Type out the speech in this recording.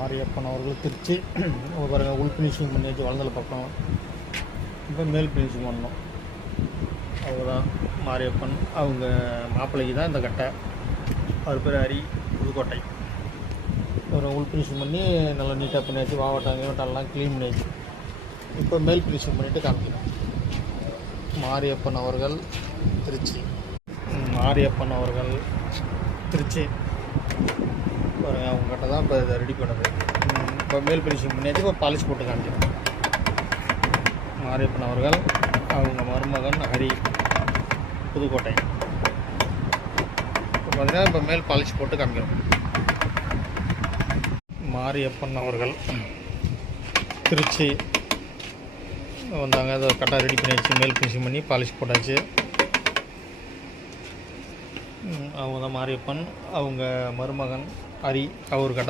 மாரியப்பன் அவர்கள் திருச்சி பாருங்கள் பாருங்க உள் ஃபினிஷிங் பண்ணி வச்சு வளர்ந்தல பக்கம். இப்போ மேல் ஃபினிஷிங் பண்ணோம் அவர்தான் மாரியப்பன் அவங்க மாப்பிள்ளைக்கு தான் இந்த கட்டை. அவர் பேர் ஹரி புதுக்கோட்டை. அப்புறம் உள் ஃபினிஷிங் பண்ணி நல்லா நீட்டாக பண்ணியாச்சு வாவட்டம் வாவட்டெல்லாம் க்ளீன் பண்ணியாச்சு இப்போ மேல் ஃபினிஷிங் பண்ணிவிட்டு காமிக்கணும் மாரியப்பன் அவர்கள் திருச்சி. மாரியப்பன் அவர்கள் திருச்சி. பாருங்க அவங்ககிட்ட தான் இப்போ இதை ரெடி பண்ணது. இப்போ மேல் பினிஷிங் பண்ணியாச்சு இப்போ பாலிஷ் போட்டு காமிச்சிருக்கோம் மாரியப்பன் அவர்கள் அவங்க மருமகன் ஹரி புதுக்கோட்டை. இப்போ பார்த்தீங்கன்னா இப்போ மேல் பாலிஷ் போட்டு காமிக்கிறோம் மாரியப்பன் அவர்கள் திருச்சி வந்தாங்க. அதை கரெக்டாக ரெடி பண்ணியாச்சு மேல் பினிஷிங் பண்ணி பாலிஷ் போட்டாச்சு அவங்க தான் மாரியப்பன் அவங்க மருமகன் ஹரி அவர் கட்ட